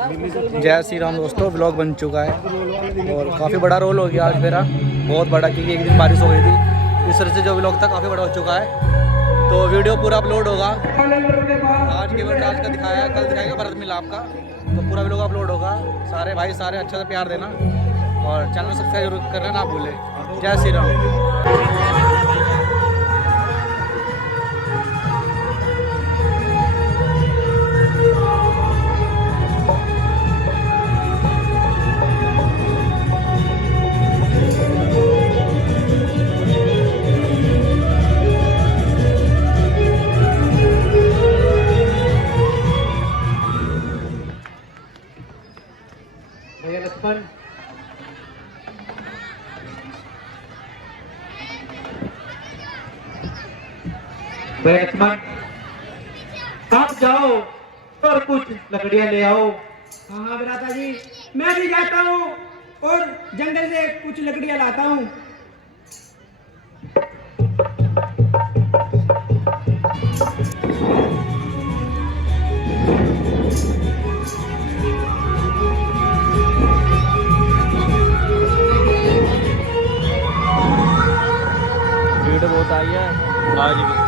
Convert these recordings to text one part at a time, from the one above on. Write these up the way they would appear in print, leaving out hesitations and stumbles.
जय श्री राम दोस्तों, व्लॉग बन चुका है और काफ़ी बड़ा रोल हो गया आज मेरा, बहुत बड़ा, क्योंकि एक दिन बारिश हो गई थी। इस तरह से जो व्लॉग था काफ़ी बड़ा हो चुका है, तो वीडियो पूरा अपलोड होगा। आज केवल आज का दिखाया, कल दिखाएगा भरत मिलाप का, तो पूरा व्लॉग अपलोड होगा। सारे भाई सारे अच्छा से प्यार देना और चैनल सब्सक्राइब जरूर करना ना भूलें। जय श्री राम। भैया लक्ष्मण, भैया लक्ष्मण, आप जाओ और कुछ लकड़ियां ले आओ। हाँ भ्राता जी, मैं भी जाता हूँ और जंगल से कुछ लकड़ियाँ लाता हूँ। भीड़ बहुत आई है आज भी।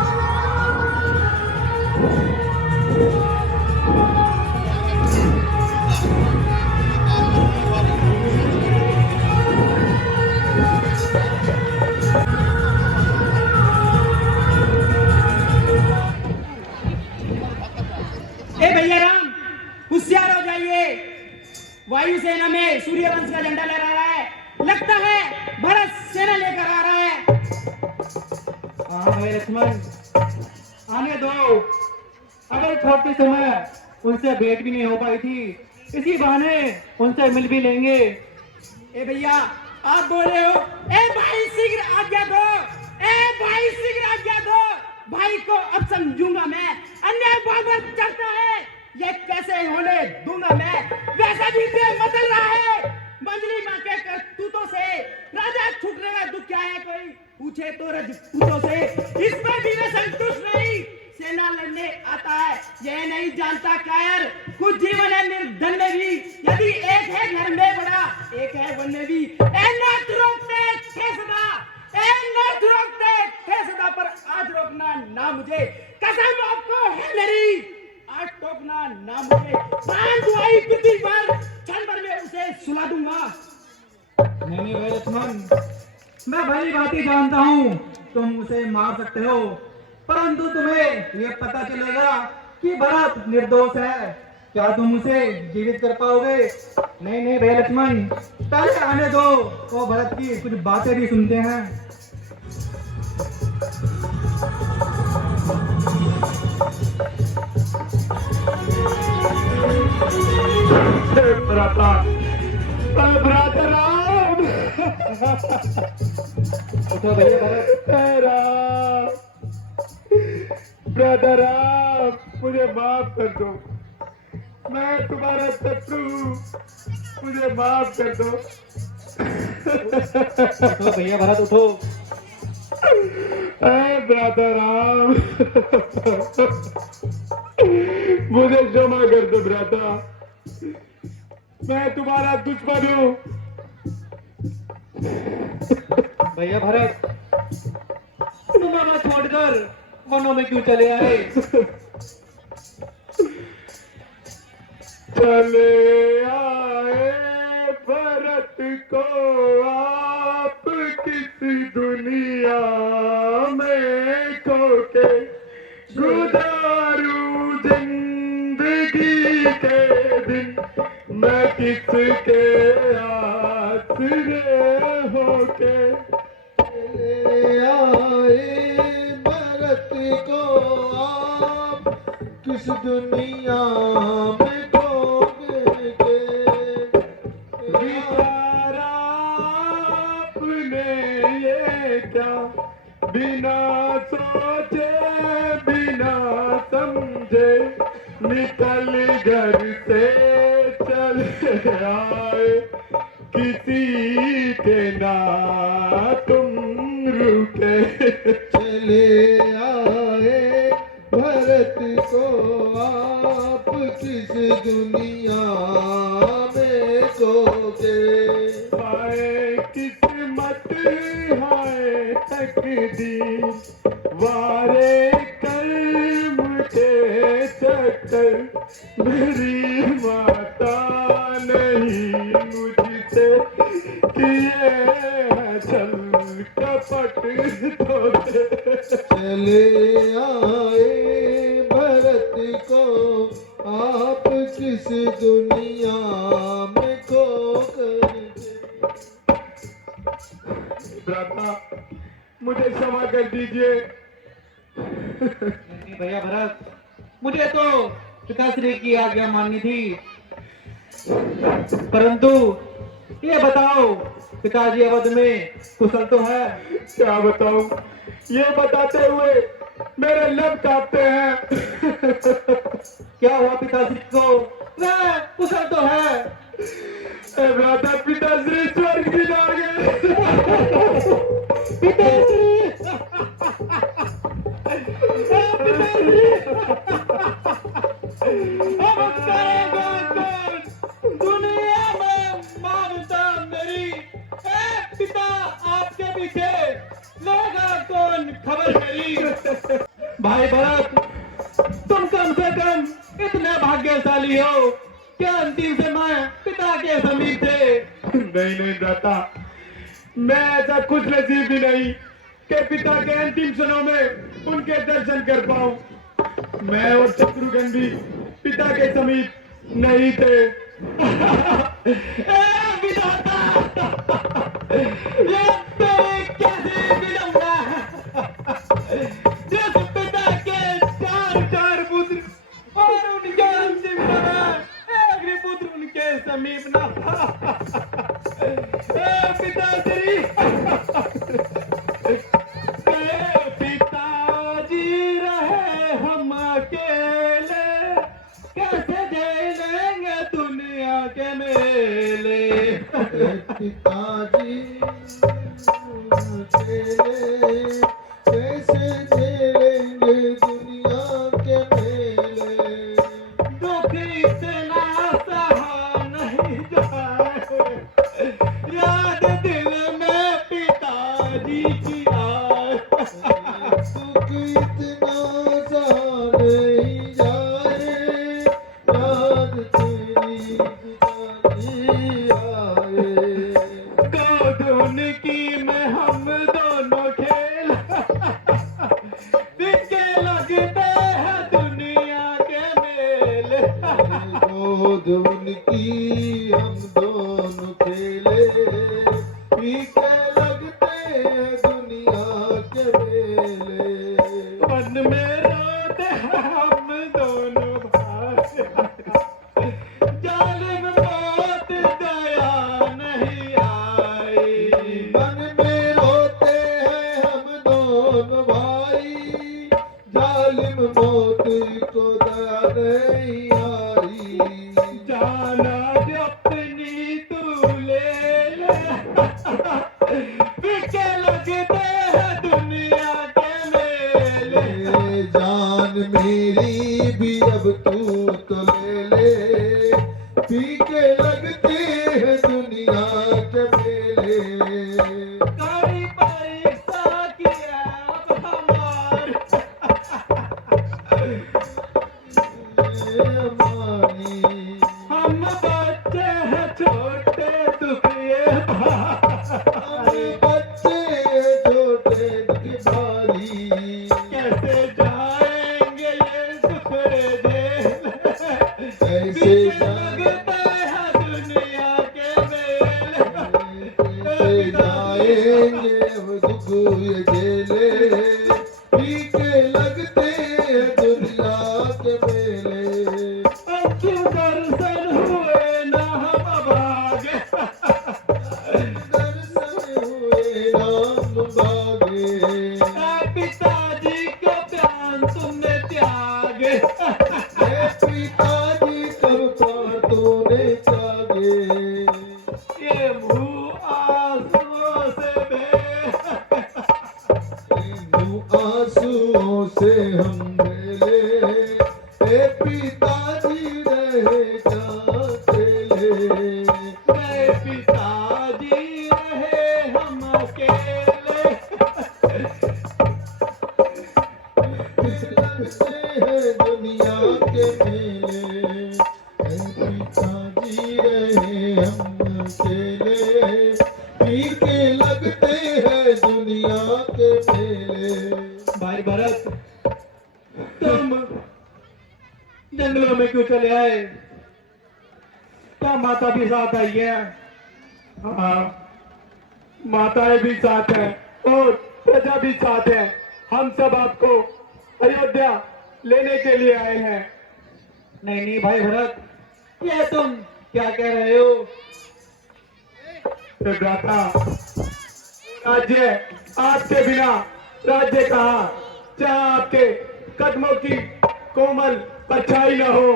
ए भैया राम, होशियार हो जाइए। वायुसेना में सूर्यवंश का झंडा लहरा रहा है, लगता है भरत सेना लेकर आ रहा है। हाँ भैया लक्ष्मण, आने दो। अगर छोटे समय उनसे भेंट भी नहीं हो पाई थी, इसी बहाने उनसे मिल भी लेंगे। ए भैया, आप बोले हो, ए भाई शीघ्र आज्ञा दो, ए भाई शीघ्र आज्ञा दो। भाई को अब समझूंगा मैं, अन्याय बाबर चलता है, ये कैसे होने दूंगा मैं। वैसा भी प्रेम बदल रहा है मंजली माँ के करतूतों से। राजा छूटने में दुख क्या है, कोई पूछे तो रजपूतों से। इसमें भी मैं संतुष्ट नहीं, सेना लड़ने आता है यह नहीं जानता कायर। कुछ जीवन है निर्धन में भी, यदि एक है घर में बड़ा, एक है वन में भी। ए नाथ रोकते थे सदा, ए नाथ रोकते थे सदा, पर आज रोकना ना मुझे। कसम आपको है मेरी, आज टोकना ना मुझे। प्राण दुआई पृथ्वी पर, क्षण भर में उसे सुला दूंगा। नहीं भैया लक्ष्मण, मैं भली भांति जानता हूँ तुम उसे मार सकते हो, परंतु तुम्हें यह पता चलेगा कि भरत निर्दोष है। क्या तुम उसे जीवित कर पाओगे? नहीं भैया लक्ष्मण, पहले आने दो, वो भरत की कुछ बातें भी सुनते हैं। भ्राता राम, उठो भैया भरत। ब्रदर राम, मुझे माफ कर दो, मैं तुम्हारा शत्रु, मुझे माफ कर दो। उठो भैया भरत, उठो। ब्रदर राम, मुझे क्षमा कर दो भ्राता, मैं तुम्हारा दुश्मन हूँ। भैया भरत, तुम हमें छोड़कर वनों में क्यों चले आए? चले आए भरत को आप किसी दुनिया में खो के, गुजारूं जिंदगी के दिन मैं किसके आसरे होके। चले आए भरत को आप किस दुनिया में खो के। विचारा आपने ये क्या, बिना सोचे बिना समझे निकल घर से चले आए, किसी के ना तुम रुके। चले आए भरत को आप किस दुनिया में खोके हाय किस्मत हाय तकदीर वारे कर्म के चक्कर मेरी माता नहीं मुझसे किए हैं छल कपट धोखे चले आए भरत को आप किस दुनिया में खो कर भ्राता मुझे क्षमा कर दीजिए। नहीं भैया भरत, मुझे तो पिताश्री की आज्ञा माननी थी, परंतु ये बताओ पिताजी अवध में कुशल तो है? क्या बताऊं, ये बताते हुए मेरे लब कांपते हैं। क्या हुआ पिताश्री को? वह कुशल तो है। ए भ्राता पिताश्री स्वर्ग भी जा गए। पिताश्री अब करेगा कौन दुनिया में ममता मेरी? ए पिता आपके पीछे लेगा कौन खबर मेरी? भाई भरत, तुम कम से कम इतने भाग्यशाली हो क्या अंतिम समय पिता के समीप थे? नहीं नहीं भ्राता, मैं ऐसा खुश नसीब भी नहीं कि पिता के अंतिम क्षणों में उनके दर्शन कर पाऊं। मैं और शत्रुघ्न भी पिता के समीप नहीं थे। ए विधाता, ये तेरी कैसी विडंबना है? जिस पिता के चार पुत्र और उनके अंतिम समय एक भी पुत्र उनके समीप न था। ए पिताश्री, पिताजी रहे हम अकेले, कैसे झेलेंगे दुनिया के मेले? पिताजी अकेले कैसे झेलेंगे दुनिया के मेले दुख इतना सहा नहीं जाए, याद दिल में पिताजी की आए। दुख इतना सा नहीं जाए याद तेरी पिताजी आए गोद उनकी में हम दोनों खेल, बिके लगते हैं दुनिया के मेले। गोद उनकी हम दोनों खेले पीके लगते हैं दुनिया के मेले मन में रोते हैं हम दोनों भाई, जालिम मौत दया नहीं आई। मन में रोते हैं हम दोनों भाई जालिम मौत को दया नहीं आई जाना जो अपनी तू ले ले, बिके लगते हैं दुनिया के मेले। ये जान मेरी भी अब तू तो ले ले पीके लगते हैं दुनिया के मेले कड़ी परीक्षा की अब हमारी, हमारी हम बच्चे हैं छोटे दुखिए भाई, बच्चे छोटे भारी कैसे जाएंगे ये दुखड़े जेल? कैसे लगता है दुनिया के मेले। कैसे जाएंगे हम दुख ये झेले पीके लगते हैं दुनिया के मेले अंतिम दर्शन हुए ना हम भागे, दर्शन हुए राम बागे पिताजी के प्यार तुमने त्यागे। हे पिताजी कब प्राण तूने त्यागे ये मुँह आंसुओं से आंसुओं से हम मेले हे पिताजी रहे जाते मेरे पिताजी रहे हम अकेले। लगते हैं दुनिया के मेले, पिताजी रहे हम अकेले, फीके लगते हैं दुनिया के मेले। भाई भरत, तुम जंगलों में क्यों चले आए? क्या माता भी साथ आई है? हाँ, माताएं भी साथ हैं और प्रजा भी साथ है। हम सब आपको अयोध्या लेने के लिए आए हैं। नहीं नहीं भाई भरत, ये तुम क्या कह रहे हो? भ्राता, राज्य आपके बिना राज्य कहाँ, जहाँ आपके कदमों की कोमल परछाई न हो।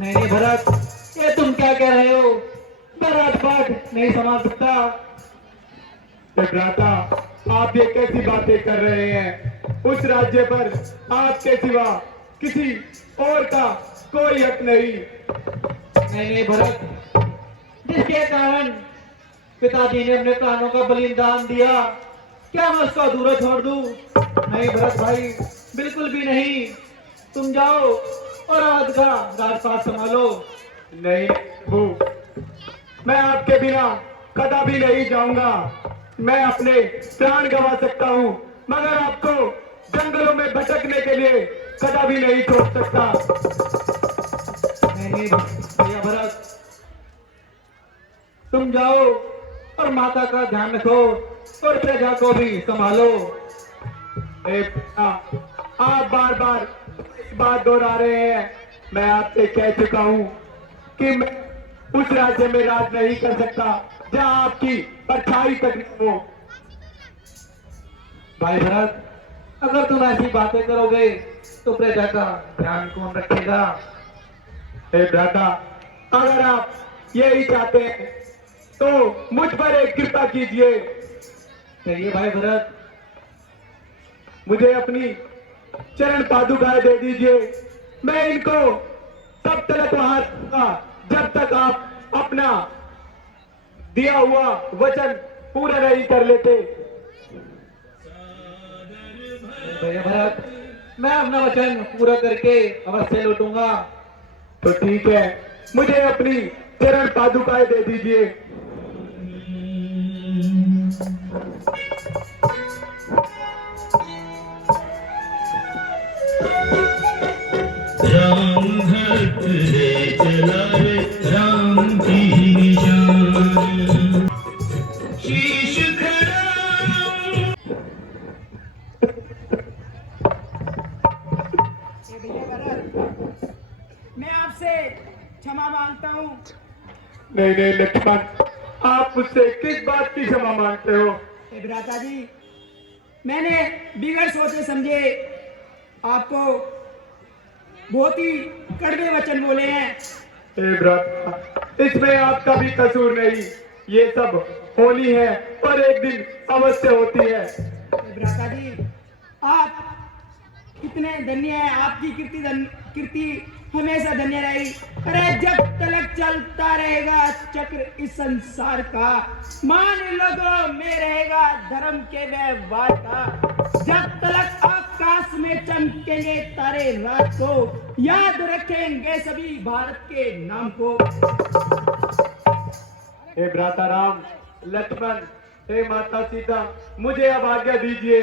नहीं नहीं भरत, ये तुम क्या कह रहे हो? मैं राजपाट नहीं संभाल सकता। भ्राता, आप ये कैसी बातें कर रहे हैं? उस राज्य पर आपके सिवा किसी और का कोई हक नहीं। नहीं नहीं भरत, जिसके कारण पिताजी ने अपने प्राणों का बलिदान दिया, क्या मैं उसको अधूरा छोड़ दूं? नहीं भरत भाई, बिल्कुल भी नहीं। तुम जाओ और आज का राजपाट संभालो। नहीं प्रभु, मैं आपके बिना कदापि नहीं जाऊंगा। मैं अपने प्राण गंवा सकता हूँ, मगर आपको जंगलों में भटकने के लिए कदापि नहीं छोड़ सकता। नहीं नहीं भैया भरत, तुम जाओ और माता का ध्यान रखो और प्रजा को भी संभालो। आप बार बार बात दोहरा रहे हैं। मैं आपसे कह चुका हूँ कि मैं उस राज्य में राज नहीं कर सकता जहाँ आपकी परछाई तक नहीं हो। भाई भरत, अगर तुम ऐसी बातें करोगे तो प्रजा का ध्यान कौन रखेगा? हे भ्राता, अगर आप यही चाहते हैं तो मुझ पर एक कृपा कीजिए। कहिए भाई भरत। मुझे अपनी चरण पादुकाएं दे दीजिए। मैं इनको तब तक वहां रखूंगा जब तक आप अपना दिया हुआ वचन पूरा नहीं कर लेते। भैया भरत, मैं अपना वचन पूरा करके अवश्य लौटूंगा। तो ठीक है, मुझे अपनी चरण पादुकाएं दे दीजिए। राम भक्त रे चलावे राम की निशान शीश खड़ा। भैया भरत, मैं आपसे क्षमा मांगता हूँ। नहीं नहीं लक्ष्मण, आप मुझसे किस बात की क्षमा मांगते हो? भ्राता जी, मैंने बिगड़ सोचे समझे आपको बहुत ही कड़वे वचन बोले हैं। हे भ्राता, इसमें आपका भी कसूर नहीं। ये सब होली है और एक दिन अवश्य होती है। भ्राता जी, आप कितने धन्य हैं। आपकी कीर्ति हमेशा धन्य रहेगी। अरे जब तक चलता रहेगा चक्र इस संसार का, मान लोगों में रहेगा धर्म के व्यवहार का। जब तक आकाश में चमकेंगे तारे रात को, याद रखेंगे सभी भारत के नाम को। हे भ्राता राम, लक्ष्मण, हे माता सीता, मुझे अब आज्ञा दीजिए।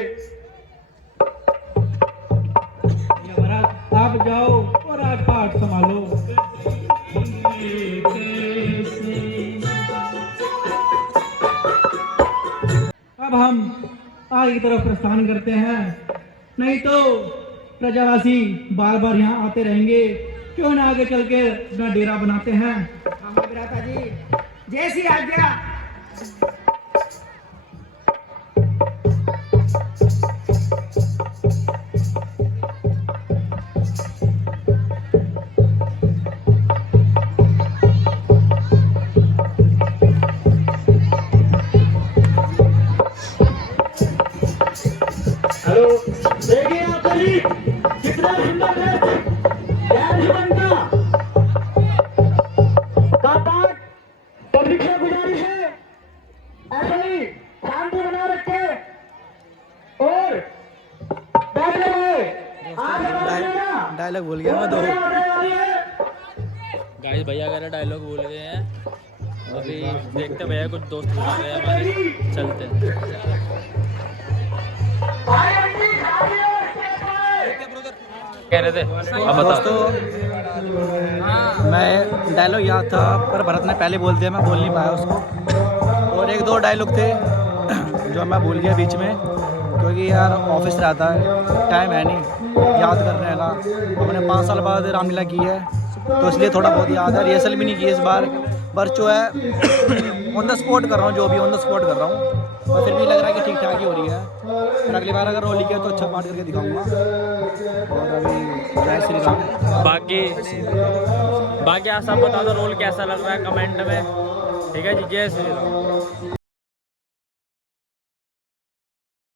भैया भरत, आप जाओ और राजपाट संभालो। अब हम आगे की तरफ प्रस्थान करते हैं, नहीं तो प्रजावासी बार बार यहाँ आते रहेंगे। क्यों ना आगे चल के अपना डेरा बनाते हैं। हाँ भ्राता जी, जैसी आज्ञा। हेलो, देखिए आप सभी, कितना सुंदर ड्रेस है। क्या है बनता? डायलॉग भूल गया मैं तो। गाइस भैया कह रहे डायलॉग भूल गए हैं। अभी देखते भैया कुछ दोस्त भूल गए हमारे, चलते हैं। कह रहे थे अब बता। दोस्तों मैं डायलॉग याद था पर भरत ने पहले बोल दिया, मैं बोल नहीं पाया उसको। और एक दो डायलॉग थे जो मैं भूल गया बीच में, क्योंकि यार ऑफिस रहता है, टाइम है नहीं याद करने का। हमने 5 साल बाद रामलीला की है तो इसलिए थोड़ा बहुत याद है। रिहर्सल भी नहीं की इस बार, पर जो है ऑन द स्पॉट कर रहा हूँ, जो भी ऑन द स्पॉट कर रहा हूँ। और फिर भी लग रहा है कि ठीक ठाक ही हो रही है। पर अगली बार अगर रोल किया तो अच्छा पाठ करके दिखाऊंगा। और अभी जय श्री राम। बाकी आप सब बता दो रोल कैसा लग रहा है कमेंट में, ठीक है जी। जय श्री राम।